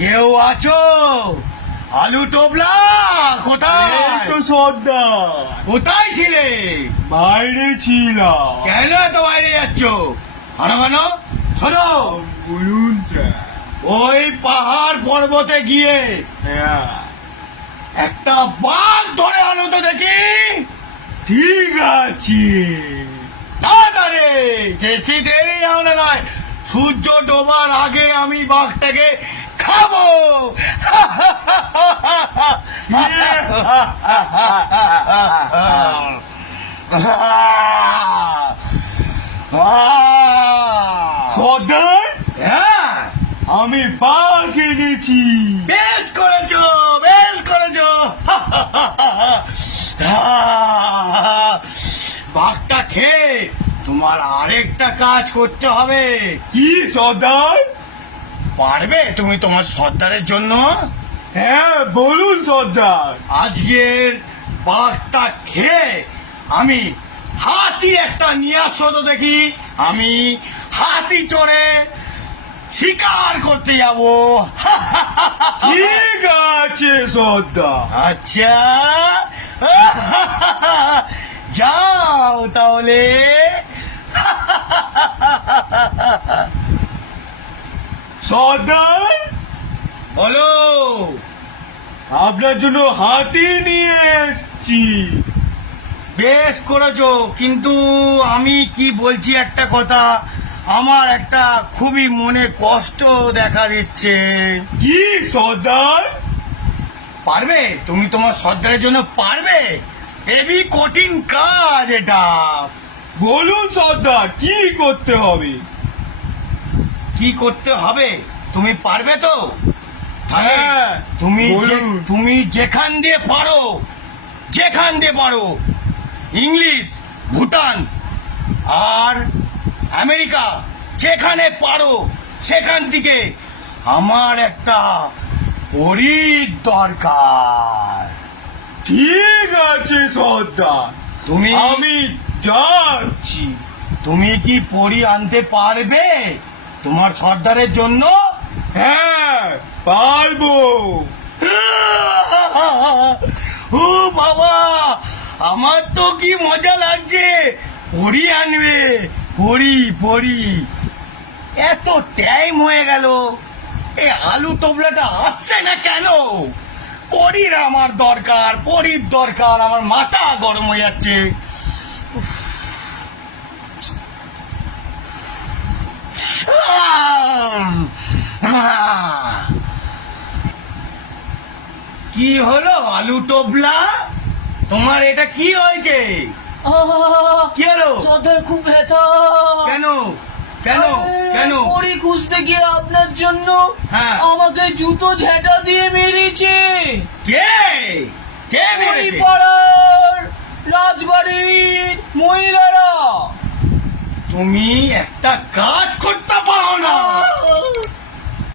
কেউ আছো? আলু টোবলা কোথায়? এই তো সর্দার, কোথায় ছিলে? বাইরে ছিলাম। কেন এত বাইরে যাচ্ছ? ঘন ঘন শোনো, বলুন স্যার। ওই পাহাড় পর্বতে গিয়ে হ্যাঁ, একটা বাঘ ধরে আনো তো দেখি। ঠিক আছে। তাড়াতাড়ি, বেশি দেরি হবে না, সূর্য ডোবার আগে আমি বাঘটাকে খাবো। সর্দার, হ্যাঁ, আমি বাঘ এনেছি। বেশ করেছো, বেশ করেছো। বাঘটা খেয়ে তোমার আরেকটা কাজ করতে হবে। কি সর্দার? পারবে তুমি তোমার সর্দারের জন্য? হ্যাঁ, বলুন সর্দার। আজকের বাঘটা খেয়ে আমি হাতি একটা নিয়ে আসো তো দেখি। আমি হাতি চড়ে শিকার করতে যাব। ঠিক আছে সর্দার। আচ্ছা, যাও তাহলে। সর্দার, বলো। আপনার জন্য হাতি নিয়ে এসছি। বেশ করেছো, কিন্তু আমি কি বলছি একটা কথা, আমার একটা খুবই মনে কষ্ট দেখা দিচ্ছে। কি সর্দার? পারবে তুমি তোমার সর্দারের জন্য? পারবে? হেবি কঠিন কাজ এটা। বলুন সর্দার, কি করতে হবে? কি করতে হবে? তুমি পারবে তো? তাহলে হ্যাঁ, বলুন। তুমি যেখান দিয়ে পারো, যেখান দিয়ে পারো, ইংলিশ, ভুটান আর আমেরিকা, যেখানে পারো সেখান থেকে আমার একটা পরীর দরকার। ঠিক আছে সর্দার, তুমি আমি যাচ্ছি। তুমি কি পরী আনতে পারবে তোমার সর্দারের জন্য? হ্যাঁ, পারবো। ও বাবা, আমার তো কি মজা লাগছে। পরী আনবে, পরী পরী। এত টাইম হয়ে গেল, এই আলু টোবলাটা আসছে না কেন? পরীর আমার দরকার, পরীর দরকার। আমার মাথা গরম হয়ে যাচ্ছে। কি হলো আলু টোবলা, তোমার এটা কি হয়েছে? কি হলো? সর্দার খুব ব্যথা। কেন কেন কেন? পরি খুঁজতে গিয়ে আপনার জন্য হ্যাঁ। আমাকে জুতো ঝেঁটা দিয়ে মেরেছে। কে কে পরি মেরেছে? পাড়ার রাজবাড়ির মহিলারা। তুমি একটা কাজ করতে পারো না।